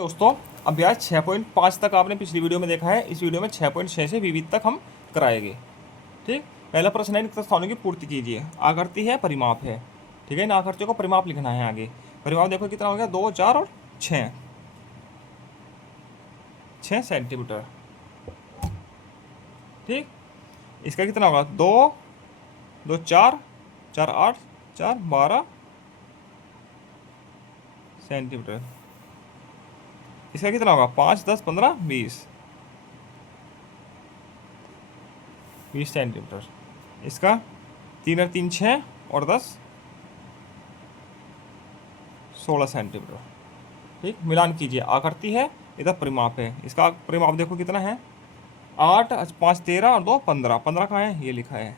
दोस्तों अभ्यास 6.5 तक आपने पिछली वीडियो में देखा है। इस वीडियो में 6.6 से विविध तक हम कराएंगे। ठीक, पहला प्रश्न है, निम्न स्थानों की पूर्ति कीजिए। आकृति है, परिमाप है। ठीक है, इन आकृतियों को परिमाप लिखना है आगे। परिमाप देखो कितना हो गया, 2, 4 और 6 सेंटीमीटर। ठीक, इसका कितना होगा, 2, 2, 4, 4, 8, 4, 12 सेंटीमीटर। इसका कितना होगा, 5, 10, 15, 20 सेंटीमीटर। इसका 3 और 3 6 और 10 16 सेंटीमीटर। ठीक, मिलान कीजिए। आकृति है, इधर परिमाप है। इसका परिमाप देखो कितना है, 8, 5, 13 और 2, 15। 15 कहाँ है, ये लिखा है।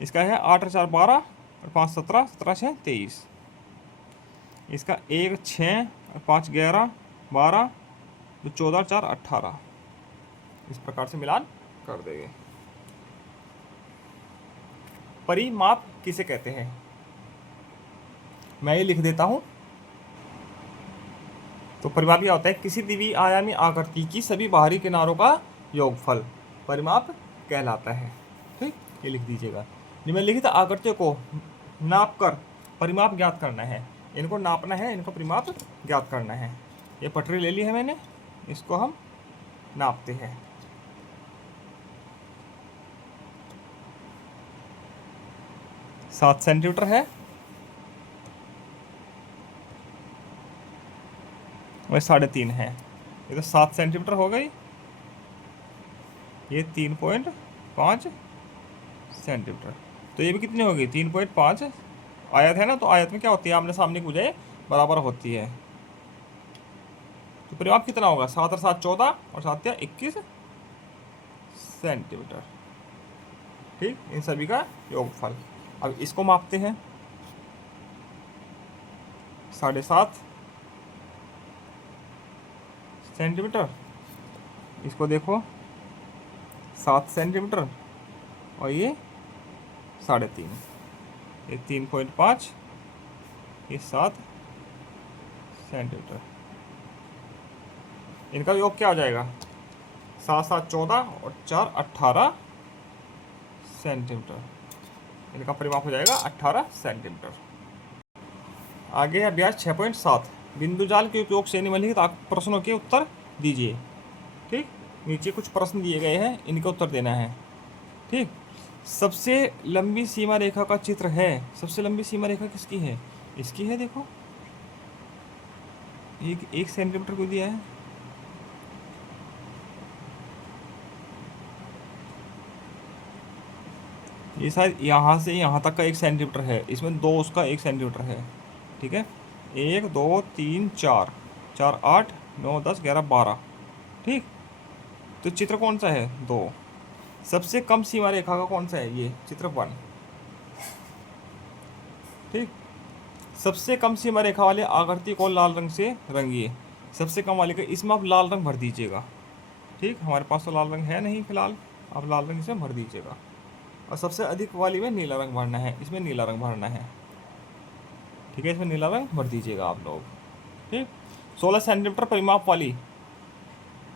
इसका है 8 और 4, 12 और 5, 17, 17, 6, 23। इसका 1, 6 और 5, 11, 12, 2, 14, 4, 18। इस प्रकार से मिलान कर देंगे। परिमाप किसे कहते हैं, मैं ये लिख देता हूँ। तो परिमाप क्या होता है, किसी द्वि आयामी आकृति की सभी बाहरी किनारों का योगफल परिमाप कहलाता है। ठीक, ये लिख दीजिएगा। निम्नलिखित आकृतियों को नाप कर परिमाप ज्ञात करना है। इनको नापना है, इनको परिमाप ज्ञात करना है। ये पटरी ले ली है मैंने, इसको हम नापते हैं। सात सेंटीमीटर है और 3.5 है। ये तो 7 सेंटीमीटर हो गई, ये 3.5 सेंटीमीटर। तो ये भी कितनी होगी, 3.5। आयत है ना, तो आयत में क्या होती है, आमने सामने की भुजाएं बराबर होती है। तो परिमाप कितना होगा, 7 और 7 14 और 7 या 21 सेंटीमीटर। ठीक, इन सभी का योगफल। अब इसको मापते हैं, 7.5 सेंटीमीटर। इसको देखो 7 सेंटीमीटर और ये 3.5, ये 3.5, ये 7 सेंटीमीटर। इनका योग क्या हो जाएगा, 7, 7, 14 और 4, 18 सेंटीमीटर। इनका परिमाप हो जाएगा 18 सेंटीमीटर। आगे है अभ्यास 6.7। बिंदुजाल के उपयोग से निम्नलिखित प्रश्नों के उत्तर दीजिए। ठीक, नीचे कुछ प्रश्न दिए गए हैं, इनका उत्तर देना है। ठीक, सबसे लंबी सीमा रेखा का चित्र है। सबसे लंबी सीमा रेखा किसकी है, इसकी है। देखो 1 सेंटीमीटर को दिया है। ये शायद यहाँ से यहाँ तक का 1 सेंटीमीटर है, इसमें 2 उसका 1 सेंटीमीटर है। ठीक है, 1, 2, 3, 4, 4, 8, 9, 10, 11, 12। ठीक, तो चित्र कौन सा है, 2। सबसे कम सीमा रेखा का कौन सा है, ये चित्र 1। ठीक, सबसे कम सीमा रेखा वाले आकृति को लाल रंग से रंगिए। सबसे कम वाले का, इसमें आप लाल रंग भर दीजिएगा। ठीक, हमारे पास तो लाल रंग है नहीं फिलहाल, आप लाल रंग इसमें भर दीजिएगा। और सबसे अधिक वाली में नीला रंग भरना है, इसमें नीला रंग भरना है। ठीक है, इसमें नीला रंग भर दीजिएगा आप लोग। ठीक, 16 सेंटीमीटर परिमाप वाली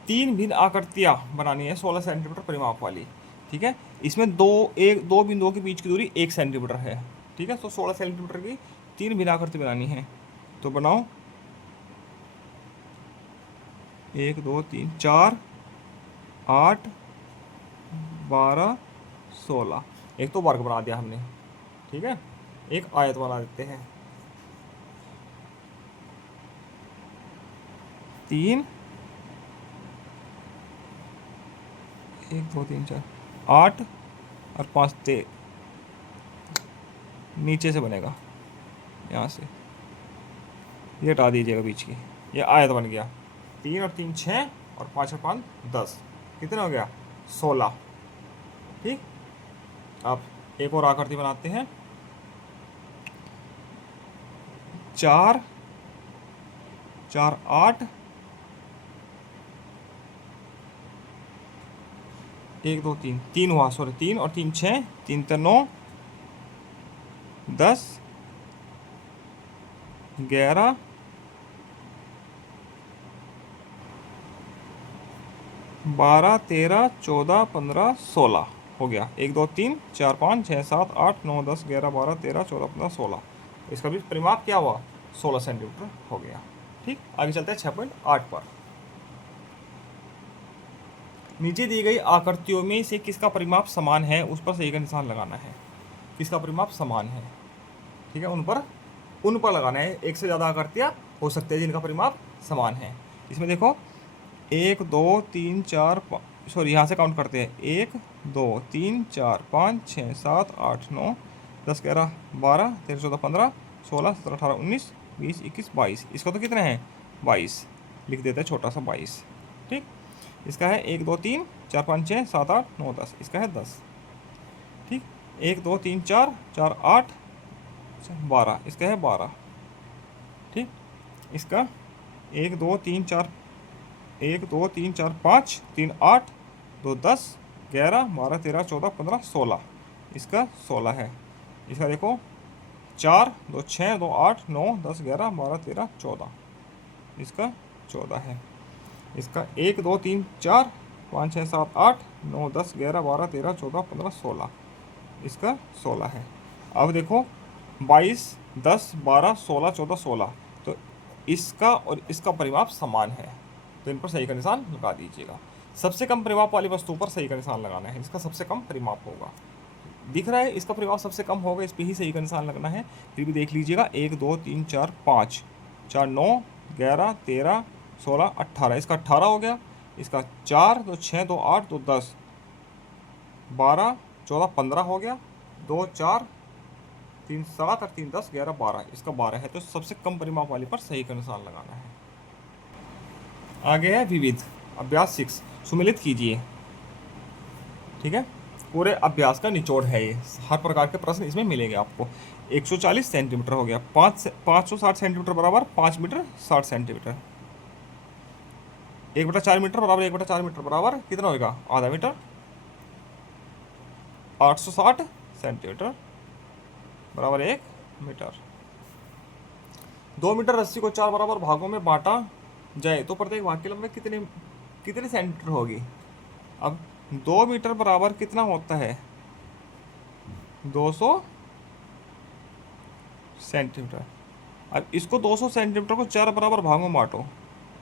3 भिन्न आकृतियाँ बनानी है, 16 सेंटीमीटर परिमाप वाली। ठीक है, इसमें दो बिंदुओं के बीच की दूरी 1 सेंटीमीटर है। ठीक है, तो 16 सेंटीमीटर की 3 भिन्न आकृति बनानी है। तो बनाओ, 1, 2, 3, 4, 8, 12, 16। एक तो वर्ग बना दिया हमने। ठीक है, एक आयत बना देते हैं। 3, 1, 2, 3, 4, 8 और 5 13। नीचे से बनेगा, यहाँ से ये हटा दीजिएगा बीच की, ये आयत बन गया। 3 और 3 6 और 5 और 5 10। कितना हो गया, 16। ठीक, अब एक और आकृति बनाते हैं। 4, 4, 8, 1, 2, 3, 3 हुआ, सॉरी 3 और 3 6, 3 3 9, 10, 11, 12 13 14 15 16 हो गया। 1 2 3 4 5 6 7 8 9 10 11 12 13 14 15 16। इसका भी परिमाप क्या हुआ? 16 सेंटीमीटर हो गया। ठीक, आगे चलते हैं 6.8 पर। नीचे दी गई आकृतियों में से किसका परिमाप समान है, उस पर सही का निशान लगाना है। किसका परिमाप समान है, ठीक है, उन पर लगाना है। एक से ज़्यादा आकृतियाँ हो सकती है जिनका परिमाप समान है। इसमें देखो 1 2 3 4 सॉरी यहाँ से काउंट करते हैं। 1 2 3 4 5 6 7 8 9 10 11 12 13 14 15 16 17 18 19 20 21 22। इसका तो कितने हैं? 22 लिख देते हैं, छोटा सा 22। ठीक, इसका है 1 2 3 4 5 6 7 8 9 10। इसका है 10। ठीक, 1 2 3 4 4 8 12। इसका है 12। ठीक, इसका 1 2 3 4 1 2 3 4 5 3 8 2 10 11 12 13 14 15 16। इसका 16 है। इसका देखो 4 2 6 2 8 9 10 11 12 13 14। इसका 14 है। इसका 1 2 3 4 5 6 7 8 9 10 11 12 13 14 15 16। इसका 16 है। अब देखो 22 10 12 16 14 16। तो इसका और इसका परिमाप समान है, तो इन पर सही का निशान लगा दीजिएगा। सबसे कम परिमाप वाली वस्तु पर सही का निशान लगाना है। इसका सबसे कम परिमाप होगा, दिख रहा है, इसका परिमाप सबसे कम होगा, इस पर ही सही का निशान लगना है। फिर भी देख लीजिएगा 1 2 3 4 5 4 9 11 13 16 18। इसका 18 हो गया। इसका 4 2 6 2 8 2 10 12 14 15 हो गया। 2 4 3 7 और 3 10 11 12। इसका 12 है, तो सबसे कम परिमाप वाली पर सही का निशान लगाना है। आगे है विविध अभ्यास 6। सुमेलित कीजिए। ठीक है, पूरे अभ्यास का निचोड़ है ये। हर प्रकार के प्रश्न इसमें मिलेंगे आपको। 140 सेंटीमीटर हो गया। 560 सेंटीमीटर बराबर 5 मीटर 60 सेंटीमीटर। 1/4 मीटर बराबर 1/4 मीटर बराबर कितना होगा? आधा मीटर। 860 सेंटीमीटर बराबर 1 मीटर। 2 मीटर रस्सी को 4 बराबर भागों में बांटा जाए तो प्रत्येक भाग की लंबाई कितने कितने सेंटीमीटर होगी? अब 2 मीटर बराबर कितना होता है? 200 सेंटीमीटर। अब इसको 200 सेंटीमीटर को 4 बराबर भागों में बांटो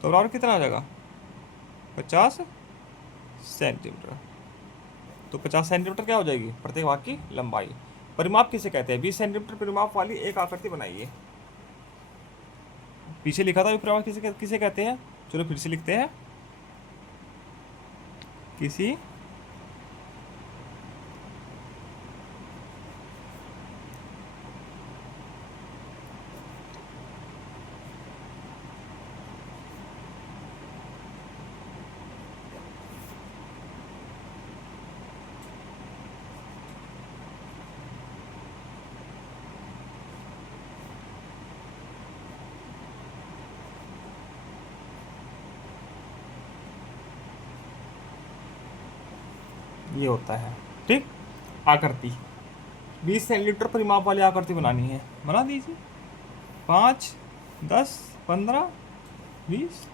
तो बराबर कितना आ जाएगा? 50 सेंटीमीटर। तो 50 सेंटीमीटर क्या हो जाएगी? प्रत्येक भाग की लंबाई। परिमाप किसे कहते हैं? 20 सेंटीमीटर परिमाप वाली एक आकृति बनाइए। पीछे लिखा था परिमाप किसे किसे कहते हैं? चलो फिर से लिखते हैं। किसी ये होता है। ठीक, आकृति 20 सेंटीमीटर परिमाप वाली आकृति बनानी है, बना दीजिए। 5 10 15 20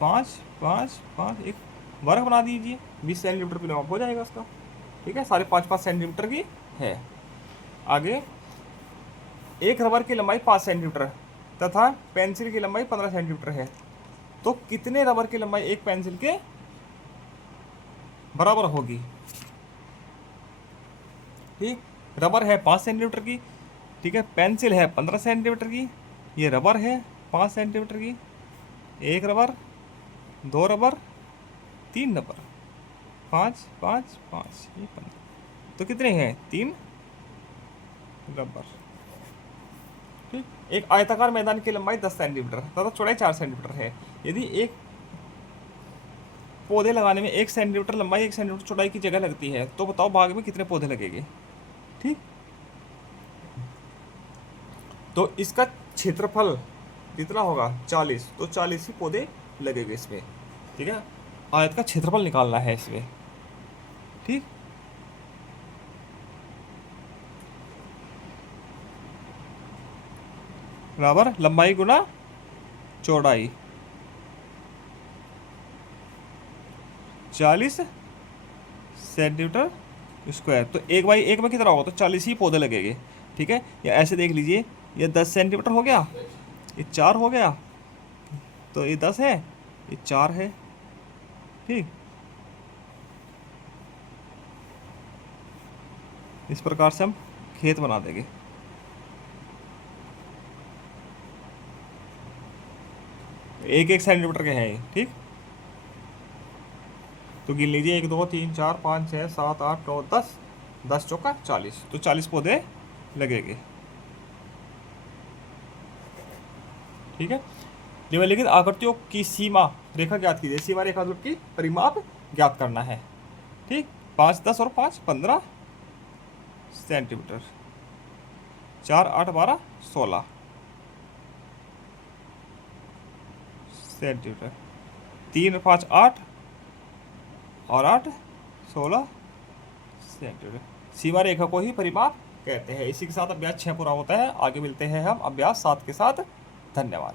5 5 5 एक वर्ग बना दीजिए। 20 सेंटीमीटर परिमाप हो जाएगा उसका। ठीक है, सारे 5-5 सेंटीमीटर की है। आगे एक रबर की लंबाई 5 सेंटीमीटर तथा पेंसिल की लंबाई 15 सेंटीमीटर है, तो कितने रबर की लंबाई एक पेंसिल के बराबर होगी? ठीक, रबर है 5 सेंटीमीटर की, ठीक है, पेंसिल है 15 सेंटीमीटर की, ये रबर है 5 सेंटीमीटर की। एक रबर, 2 रबर, 3 रबर, 5 5 5 ये 15, तो कितने हैं? 3 रबर। ठीक, एक आयताकार मैदान की लंबाई 10 सेंटीमीटर तथा चौड़ाई 4 सेंटीमीटर है। यदि एक पौधे लगाने में 1 सेंटीमीटर लंबाई 1 सेंटीमीटर चौड़ाई की जगह लगती है, तो बताओ बाग में कितने पौधे लगेंगे? ठीक, तो इसका क्षेत्रफल कितना होगा? 40, तो 40 ही पौधे लगेंगे इसमें। ठीक है, आयत का क्षेत्रफल निकालना है इसमें। ठीक, बराबर लंबाई गुना चौड़ाई। 40 सेंटीमीटर स्क्वायर। तो 1 बाई 1 में कितना होगा, तो 40 ही पौधे लगेंगे। ठीक है, या ऐसे देख लीजिए, ये 10 सेंटीमीटर हो गया, ये 4 हो गया, तो ये 10 है, ये 4 है। ठीक, इस प्रकार से हम खेत बना देंगे। एक एक सेंटीमीटर के हैं ये। ठीक, तो गिन लीजिए, 1 2 3 4 5 6 7 8 9 10, 10 चौका 40, तो 40 पौधे लगेंगे। ठीक है, निम्नलिखित आकृतियों की सीमा रेखा ज्ञात कीजिए। सीमा रेखा की परिमाप ज्ञात करना है। ठीक, 5 10 और 5 15 सेंटीमीटर, 4 8 12 16 सेंटीमीटर, 3 5 8 और 8 16 सेंटीमीटर। सीमा रेखा को ही परिमाप कहते हैं। इसी के साथ अभ्यास 6 पूरा होता है। आगे मिलते हैं हम अभ्यास 7 के साथ। धन्यवाद।